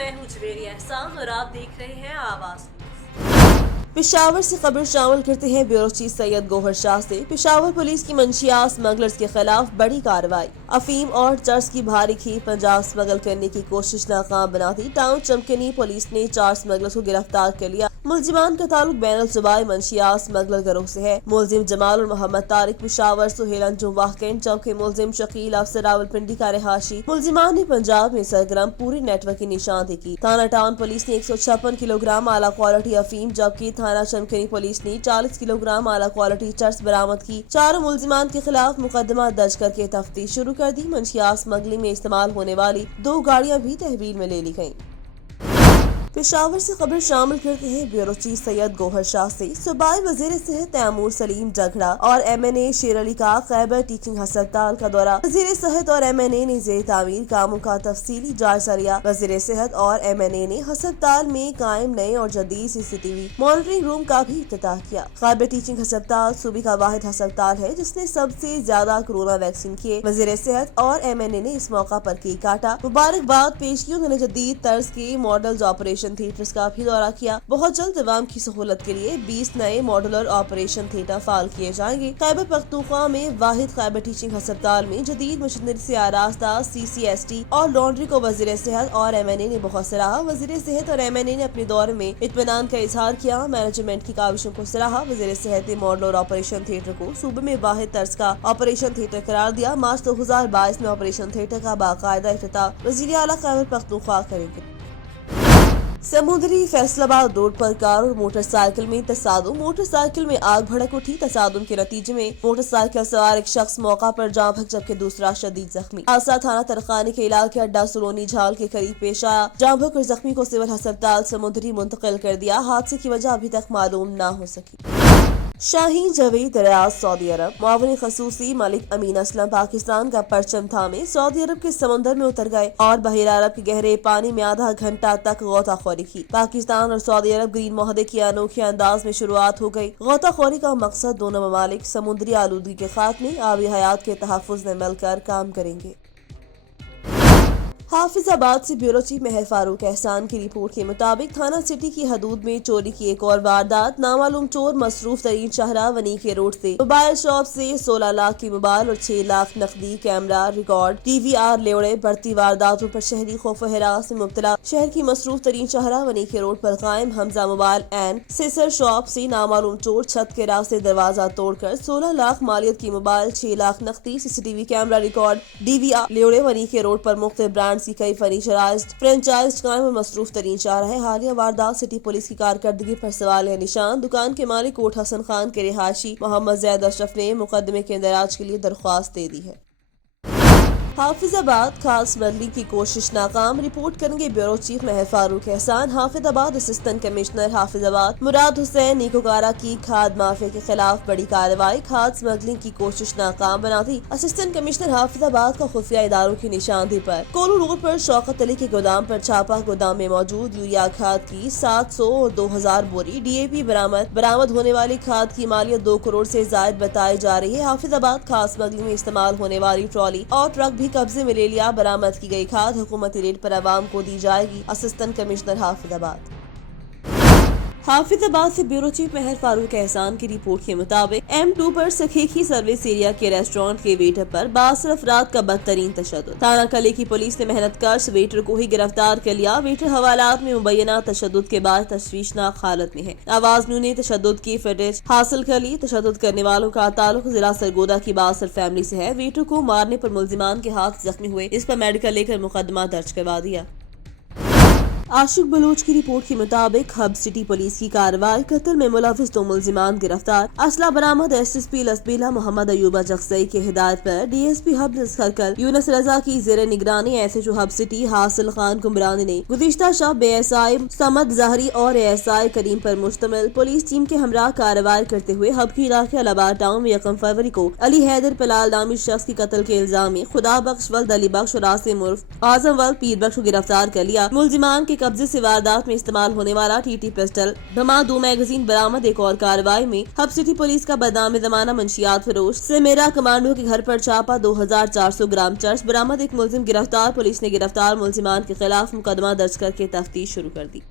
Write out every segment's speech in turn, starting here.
मैं हूं जवेरी एहसान और आप देख रहे हैं आवाज। पेशावर से खबर शामिल करते हैं ब्यूरो चीफ सैयद गौहर शाह से। पेशावर पुलिस की मंशियात स्मगलर्स के खिलाफ बड़ी कार्रवाई। अफीम और चर्च की भारी खेप पंजाब स्मगल करने की कोशिश नाकाम बना दी। टाउन चमकनी पुलिस ने 4 स्मगलर्स को गिरफ्तार कर लिया। मुलजिमान का ताल्लुक बैनुल सूबाई मंशियात स्मगलर गिरोह से है। मुलजिम जमाल और मोहम्मद तारिक पेशावर, सुहेल अंजुम वाहकेंड, जबकि मुलजिम शकील अफसर रावलपिंडी का रिहायशी। मुलजिमान ने पंजाब में सरगर्म पूरी नेटवर्क की निशानदेही की। थाना टाउन पुलिस ने 156 किलोग्राम आला क्वालिटी अफीम, जबकि थाना चमकनी पुलिस ने 40 किलोग्राम आला क्वालिटी चर्च बरामद की। 4 मुलजिमान के खिलाफ मुकदमा दर्ज करके तफ्तीश शुरू कर दी। मंशियात स्मगलिंग में इस्तेमाल होने वाली 2 गाड़ियां भी तहवील में ले ली गयी। पेशावर से खबर शामिल करते हैं ब्यूरो चीफ सैयद गौहर शाह से। सूबाई वजीर सेहत तैमूर सलीम जगड़ा और MNA शेर अली का खैबर टीचिंग अस्पताल का दौरा। वजीर सेहत और MNA ने जेर तामीर कामों का तफसीली जायजा लिया। वजीर सेहत और MNA ने अस्पताल में कायम नए और जदीद CCTV मॉनिटरिंग रूम का भी इफ्तिताह किया। खैबर टीचिंग अस्पताल सूबे का वाहिद अस्पताल है जिसने सबसे ज्यादा कोरोना वैक्सीन किए। वजीर सेहत और MNA ने इस मौका पर केक काटा, मुबारकबाद पेश की। उन्होंने जदीद तर्ज के मॉडल्स ऑपरेशन थिएटर्स का भी दौरा किया। बहुत जल्द अवाम की सहूलत के लिए 20 नए मॉडुलर ऑपरेशन थिएटर फाल किए जाएंगे। खैबर पख्तूनख्वा में वाहिद खैबर टीचिंग अस्पताल में जदीद मशीनरी से आरास्ता CCST और लॉन्ड्री को वजीर सेहत और MNA ने बहुत सराहा। वजीर सेहत और MNA ने अपने दौरे में इत्मीनान का इजहार किया। मैनेजमेंट की काविशों को सराहा। वजीर सेहत ने मॉडुलर ऑपरेशन थिएटर को सूबे में वाहिद तर्ज का ऑपरेशन थिएटर करार दिया। मार्च 2022 में ऑपरेशन थिएटर का बाकायदा इफ्तिताह वजीर आला खैबर पख्तूनख्वा करेंगे। समुद्री फैसलाबाद रोड पर कार और मोटरसाइकिल में तसादुम। मोटरसाइकिल में आग भड़क उठी। तसादुम के नतीजे में मोटरसाइकिल सवार एक शख्स मौका पर जाँ बहक जबकि दूसरा शदीद जख्मी। हादसा थाना तरखानी के इलाके अड्डा सुलोनी झाल के करीब पेश आया। जाँ बहक और जख्मी को सिविल अस्पताल समुद्री मुंतकिल कर दिया। हादसे की वजह अभी तक मालूम न हो सकी। शाहीन जावेद रियाद सऊदी अरब। मुआविन खसूसी मलिक अमीन असलम पाकिस्तान का परचम थामे सऊदी अरब के समुद्र में उतर गए और बहरा अरब के गहरे पानी में आधा घंटा तक गौताखोरी की। पाकिस्तान और सऊदी अरब ग्रीन मुआहदे के अनोखे अंदाज में शुरुआत हो गई। गौताखोरी का मकसद दोनों ममालिक समुद्री आलूदगी के खात्मे, आबी हयात के तहफ़्फ़ुज़ में मिलकर काम करेंगे। हाफिजाबाद से ब्यूरो चीफ मेहर फारूक एहसान की रिपोर्ट के मुताबिक थाना सिटी की हदूद में चोरी की एक और वारदात। नामालूम चोर मसरूफ तरीन शाहरा वनी के रोड से मोबाइल शॉप से 16 लाख की मोबाइल और 6 लाख नकदी, कैमरा, रिकॉर्ड, DVR लेवड़े। बढ़ती वारदातों पर शहरी खौफ हिरास में मुब्तला। शहर की मसरूफ तरीन शाहरा वनी के रोड पर कायम Hamza mobile and Saser shop से नामालूम चोर छत के रास्ते दरवाजा तोड़कर 16 लाख मालियत की मोबाइल, 6 लाख नकदी, CCTV कैमरा, रिकॉर्ड, DVR लेवड़े। वनी के रोड पर मुख्तलिफ ब्रांड की कई फर्नीचराइज्ड फ्रेंचाइज दुकान में मसरूफ तरीन शाह है। हालिया वारदात सिटी पुलिस की कारकर्दगी पर सवाल है निशान। दुकान के मालिक कोट हसन खान के रिहायशी मोहम्मद जैद अशरफ ने मुकदमे के इंदराज के लिए दरख्वास्त दे दी है। हाफिजाबाद खाद स्मगलिंग की कोशिश नाकाम। रिपोर्ट करेंगे ब्यूरो चीफ मेहर फारूक एहसान। हाफिजाबाद असिस्टेंट कमिश्नर हाफिजाबाद मुराद हुसैन निकोकारा की खाद माफिया के खिलाफ बड़ी कार्रवाई। खाद स्मगलिंग की कोशिश नाकाम बना दी। असिस्टेंट कमिश्नर हाफिजाबाद का खुफिया इदारों की निशानदेही पर कोलू रोड पर शौकत अली के गोदाम पर छापा। गोदाम में मौजूद यूरिया खाद की 700 और 2000 बोरी DAP बरामद होने वाली खाद की मालियत 2 करोड़ से जायद बताई जा रही है। हाफिजाबाद खाद स्मगलिंग में इस्तेमाल होने वाली ट्रॉली और ट्रक भी कब्जे में ले लिया। बरामद की गई खाद हुकूमती रेट पर आवाम को दी जाएगी। Assistant commissioner Hafizabad. हाफिजाबाद से ब्यूरो चीफ मेहर फारूक एहसान की रिपोर्ट के मुताबिक M2 पर सखीखी सर्विस एरिया के रेस्टोरेंट के वेटर पर 62 अफराद का बदतरीन तशद्दुद। थाना कली की पुलिस ने मेहनत कर वेटर को ही गिरफ्तार कर लिया। वेटर हवालात में मुबैना तशद्दुद के बाद तशवीशनाक हालत में है। आवाज न्यू ने तशद्दुद की फुटेज हासिल कर ली। तशद्दुद करने वालों का ताल्लुक जिला सरगोदा की बासर फैमिली से है। वेटर को मारने पर मुलजिमान के हाथ जख्मी हुए। इस पर मेडिकल लेकर मुकदमा दर्ज करवा दिया। आशिक बलोच की रिपोर्ट के मुताबिक हब सिटी पुलिस की कार्रवाई। कत्ल में मुलविस 2 मुलजिमान गिरफ्तार। असला बरामद। SSP लसबीला मोहम्मद अयूबा जगसई के हिदायत पर DSP हब सर्कल यूनुस रजा की जेर निगरानी SHO हब सिटी हासिल खान कुमरानी ने गुज़िश्ता शब ASI समद जहरी और ASI करीम पर मुश्तमिल पुलिस टीम के हमरा कार्रवाई करते हुए हब के इलाके अलाहाबाद टाउन में 1 फरवरी को अली हैदर पलाल नामी शख्स की कत्ल के इल्जाम में खुदा बख्श वल्द अली बख्श और आसिम उर्फ आजम वल्द पीर बख्श को गिरफ्तार कर लिया। मुलजिमान के कब्जे से वारदात में इस्तेमाल होने वाला टीटी पिस्टल, बमा 2 मैगजीन बरामद। एक और कार्रवाई में हब सिटी पुलिस का बदनाम जमाना मंशियात फरोश से मेरा कमांडो के घर पर छापा, 2400 ग्राम चर्च बरामद। एक मुलजिम गिरफ्तार। पुलिस ने गिरफ्तार मुलजिमान के खिलाफ मुकदमा दर्ज करके तफ्तीश शुरू कर दी।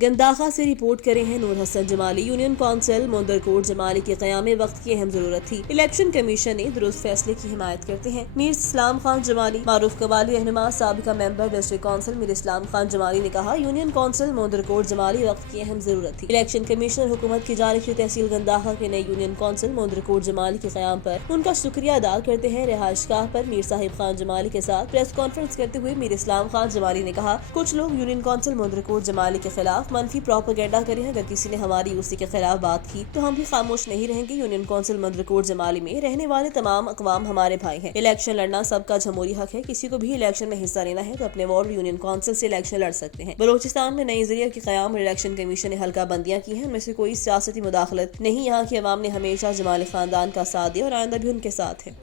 गंदाखा से रिपोर्ट करे हैं नूर हसन जमाली। यूनियन काउंसिल मुंदरकोट जमाली के क़याम वक्त की अहम जरूरत थी। इलेक्शन कमीशन ने दुरुस्त फैसले की हिमायत करते हैं मीर इस्लाम खान जमाली। मारूफ कबाली रहनुमा साबिका मेंबर डिस्ट्रिक्ट काउंसिल मीर इस्लाम खान जमाली ने कहा, यूनियन काउंसिल मुंदरकोट जमाली वक्त की अहम जरूरत थी। इलेक्शन कमीशन हुकूमत की जानिब से तहसील गंदाखा के नए यूनियन काउंसिल मुंदरकोट जमाली के क़याम पर उनका शुक्रिया अदा करते हैं। रिहाइशगाह पर मीर साहिब खान जमाली के साथ प्रेस कॉन्फ्रेंस करते हुए मीर इस्लाम खान जमाली ने कहा, कुछ लोग यूनियन काउंसिल मुंदरकोट जमाली के खिलाफ मनफी प्रोपेगेंडा करें। अगर किसी ने हमारी उसी के खिलाफ बात की तो हम भी खामोश नहीं रहेंगे। यूनियन काउंसिल मुंदरकोट जमाली में रहने वाले तमाम अकवाम हमारे भाई हैं। इलेक्शन लड़ना सबका जमहूरी हक है। किसी को भी इलेक्शन में हिस्सा लेना है तो अपने वार्ड यूनियन काउंसिल से इलेक्शन लड़ सकते हैं। बलोचिस्तान में नई ज़रिया के क़याम और इलेक्शन कमीशन ने हल्का बंदियां की हैं। उनमें से कोई सियासती मुदाखलत नहीं। यहाँ की अवाम ने हमेशा जमाली खानदान का साथ दिया और आइंदा भी उनके साथ है।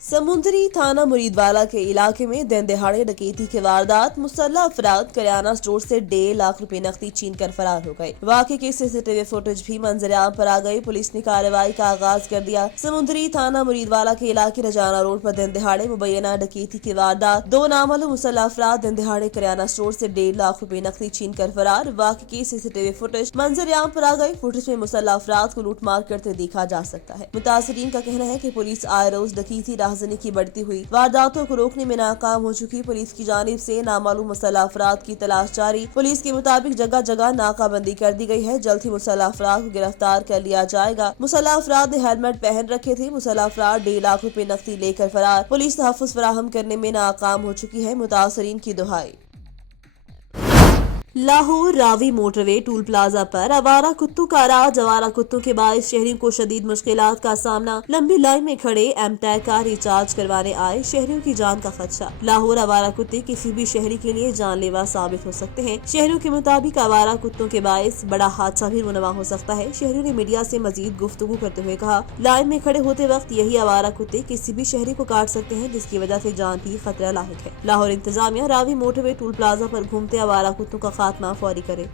समुंदरी थाना मुरीदवाला के इलाके में दिन दहाड़े डकैती के वारदात। मुसल्लह अफराद करियाना स्टोर से 1.5 लाख रुपए नकदी छीन कर फरार हो गए। वाक़े की सीसीटीवी फुटेज भी मंजर-ए-आम पर आ गई। पुलिस ने कार्रवाई का आगाज कर दिया। समुंदरी थाना मुरीदवाला के इलाके रजाना रोड पर दिन दहाड़े मुबैना डकैती की वारदात। 2 नामालूम मुसल्लह अफराद दिन दहाड़े करियाना स्टोर से 1.5 लाख रुपए नकदी छीन कर फरार। वाक़े की सीसीटीवी फुटेज मंजर-ए-आम पर आ गई। फुटेज में मुसल्लह अफराद को लूटमार करते देखा जा सकता है। मुतासरीन का कहना है कि पुलिस आए रोज डकैती राहजनी की बढ़ती हुई वारदातों को रोकने में नाकाम हो चुकी। पुलिस की जानिब से नामालूम मुसल्लह अफराद की तलाश जारी। पुलिस के मुताबिक जगह जगह नाकाबंदी कर दी गई है। जल्द ही मुसल्लह अफराद को गिरफ्तार कर लिया जाएगा। मुसल्लह अफराद ने हेलमेट पहन रखे थे। मुसल्लह अफराद 1.5 लाख रुपए नकदी लेकर फरार। पुलिस तहफ्फुज़ फराहम करने में नाकाम हो चुकी है। मुतासरीन की दुहाई। Lahore Ravi motorway toll plaza पर आवारा कुत्तों का राज। आवारा कुत्तों के बायस शहरियों को शदीद मुश्किलात का सामना। लंबी लाइन में खड़े एमटैग का रिचार्ज करवाने आए शहरियों की जान का खदशा। लाहौर आवारा कुत्ते किसी भी शहरी के लिए जानलेवा साबित हो सकते हैं। शहरियों के मुताबिक आवारा कुत्तों के बायस बड़ा हादसा भी रुनवा हो सकता है। शहरियों ने मीडिया से मजीद गुफ्तगू करते हुए कहा, लाइन में खड़े होते वक्त यही आवारा कुत्ते किसी भी शहरी को काट सकते हैं, जिसकी वजह से जान भी खतरा लायक है। लाहौर इंतजामिया रावी मोटरवे टूल प्लाजा पर घूमते आवारा कुत्तों का खात्मा फौरी करे।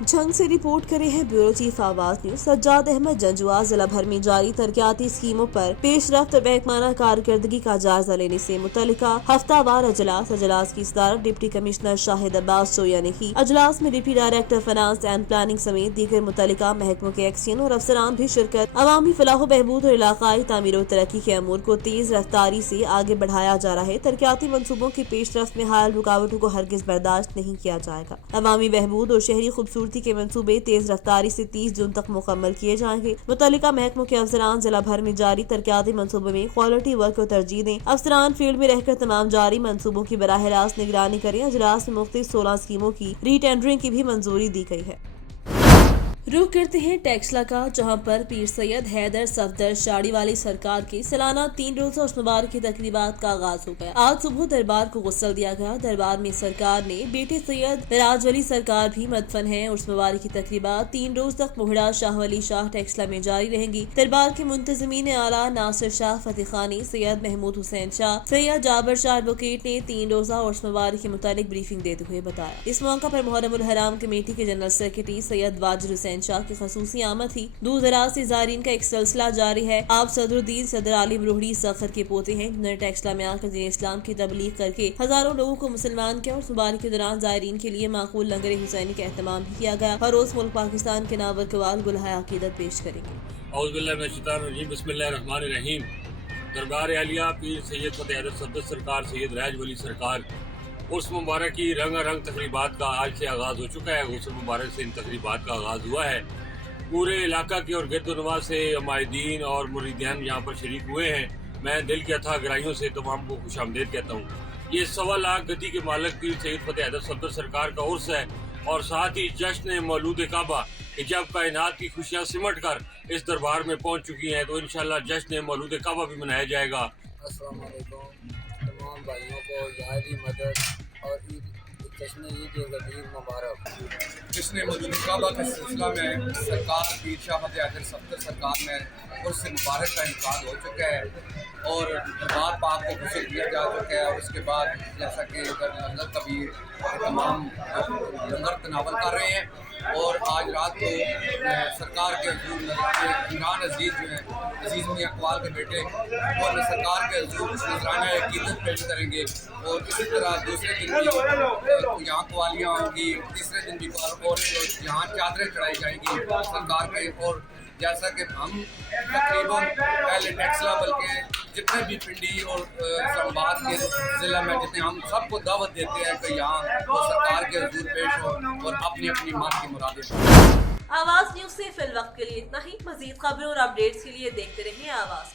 झंग से रिपोर्ट करे हैं ब्यूरो चीफ आवाज न्यूज। सज्जाद अहमद जंजुआ जिला भर में जारी तरक्याती स्कीमों पर पेशरफ्त और महकमाना कारकर्दगी का जायजा लेने से मुतल्लिका हफ्तावार अजलास की सदारत डिप्टी कमिश्नर शाहिद अब्बास सोया ने की। अजलास में deputy director finance and planning समेत दीगर मुतल्लिका महकमों के एक्सियन और अफसरान भी शिरकत। अवामी फलाह बहबूद और इलाकाई तामीर और तरक्की के अमूर को तेज रफ्तारी से आगे बढ़ाया जा रहा है। तरक्याती मनसूबों की पेशरफ्त में हायल रुकावटों को हरगिज बर्दाश्त नहीं किया जाएगा। अवामी बहबूद और शहरी खूबसूरती के मंसूबे तेज रफ्तारी से 30 जून तक मुकम्मल किए जाएंगे। मुतल्लिका महकमों के अफसरान जिला भर में जारी तरक्याती मंसूबों में क्वालिटी वर्क को तरजीह दें। अफसरान फील्ड में रहकर तमाम जारी मंसूबों की बराह रास्त निगरानी करें। अजलास में मुख्तलिफ 16 स्कीमों की रीटेंडरिंग की भी मंजूरी दी गई है। रुख करते हैं टेक्सला का, जहां पर पीर सैयद हैदर सफदर शाड़ी वाली सरकार की सालाना 3 रोज़ा उर्स मुबारक की तकरीबात का आगाज हो गया। आज सुबह दरबार को गुस्ल दिया गया। दरबार में सरकार ने बेटे सैयद दराज वली सरकार भी मदफन है। उर्स मुबारक की तकरीबात 3 रोज तक मुहरा शाह वली शाह टेक्सला में जारी रहेंगी। दरबार के मुंतजिमीन आला नासिर शाह फतेह खानी, सैयद महमूद हुसैन शाह, सैयद जाबर शाह एडवोकेट ने 3 रोज़ा उर्स मुबारक के मुतालिक ब्रीफिंग देते हुए बताया। इस मौका पर मुहर्रमुल हराम कमेटी के जनरल सेक्रेटरी सैयद वाजिर हुसैन शाह की खसूसी आमद थी। दूर दराज से ज़ायरीन का एक सिलसिला जारी है। आप सदरुद्दीन सदर आलिम रोहड़ी सखर के पोते हैं, जिन्होंने टेक्सला में आकर दीन इस्लाम की तबलीग करके हजारों लोगों को मुसलमान किया। और मुबारक के दौरान ज़ायरीन के लिए माकूल लंगर हुसैनी का एहतमाम भी किया गया। हर रोज मुल्क पाकिस्तान के नावर कवाल गुलहाय अकीदत पेश करेंगे। बिस्मिल्लाहिर्रहमानिर्रहीम। दरबार आलिया पीर सैयद फतेह सफदर सरकार सैयद राज वली सरकार उर्स मुबारक की रंगारंग तकरीबात का आज से आगाज़ हो चुका है। उर्स मुबारक से इन तकरीबात का आगाज़ हुआ है। पूरे इलाका की और गिरदोनवा से माहिदीन और मुरीदान यहाँ पर शरीक हुए हैं। मैं दिल के अथाह गहराइयों से तमाम को खुशामदीद कहता हूँ। ये 1.25 लाख गद्दी के मालिक पीर सैयद फतेह सफदर सरकार का उर्स है और साथ ही जश्न मौलूद काबा जब कायनात की खुशियाँ सिमट कर इस दरबार में पहुँच चुकी हैं, तो इंशाल्लाह जश्न मौलूद काबा भी मनाया जाएगा। अस्सलाम वालेकुम। तमाम भाइयों को ज़ाहिरी मदद और ईद जश्न ईद गदीर मुबारक। जश्न मदुनिकाबा के सिलसिला में सरकार पीर शाह फतेह आखिर सफ्तर सरकार में उर्स मुबारक का इनकाद हो चुका है और दरबार पाक को गुस्ल दिया जा चुका है। और उसके बाद जैसा कि लंगर कबीर तमाम लंगर तनावल कर रहे हैं और आज रात को सरकार के हजूर इमरान अजीज़ जो हैं अजीज़ मियां इकबाल के बेटे और सरकार के हजूर नजराना अकीदत पेश करेंगे। और इसी तरह दूसरे दिन भी यहाँ कवालियाँ होंगी, तीसरे दिन भी और यहाँ चादरें चढ़ाई जाएंगी सरकार के। और जैसा कि हम तकरीबन पहले टैक्सला बल्कि जितने भी पिंडी और इस्लामाबाद के ज़िला में जितने हम सबको दावत देते हैं कि यहाँ वो सरकार के हजूर पेश हो और अपनी अपनी मान की मुरादें। आवाज न्यूज से फिल वक्त के लिए इतना ही। मजीद खबरों और अपडेट्स के लिए देखते रहिए आवाज।